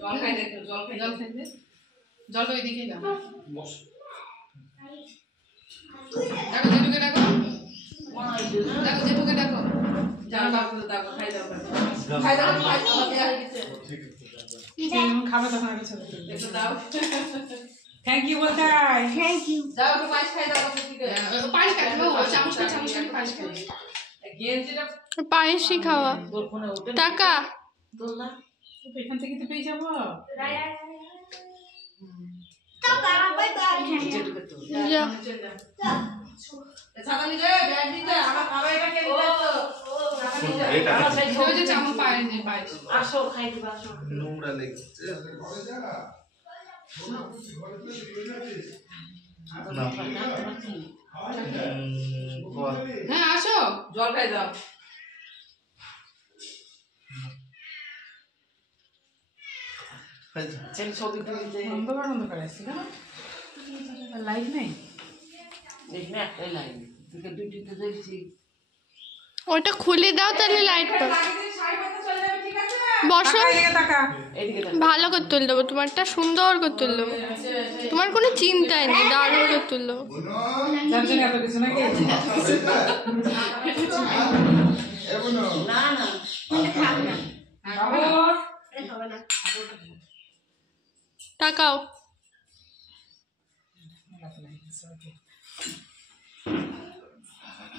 জল খাই দে, জল খাই দে। জল তো এদিকে দাও। বস। দেখো জেঠুকে দেখো। দেখো জেঠুকে দেখো। যাও বাবু দেখো খাই দাও। খাই দাও খাই দাও দেয়া হয়েছে। যখন খাবে তখন আগে ছেড়ে একটু দাও। থ্যাংক ইউ বলতে হয়। Thank you. যাও একটু পায়েস খাই দাও বাবুকে। পায়েস খাই দাও। চামচ করে পায়েস খাই। গেঞ্জিটা পায়েসই খাওয়া। টাকা দোল না। এখান থেকে তো পেয়ে যাবো। হ্যাঁ আসো জল খাই দাও। অন্ধকার আসছে কেন? লাইট নেই। ওটা খুলে দাও তাহলে লাইট পাবে। বসো, ভালো করে তুলে দেবো, তোমারটা সুন্দর করে তুলে দেবো, তোমার কোনো চিন্তাই নেই, দারুণ করে তুলে দেবো। টাকাও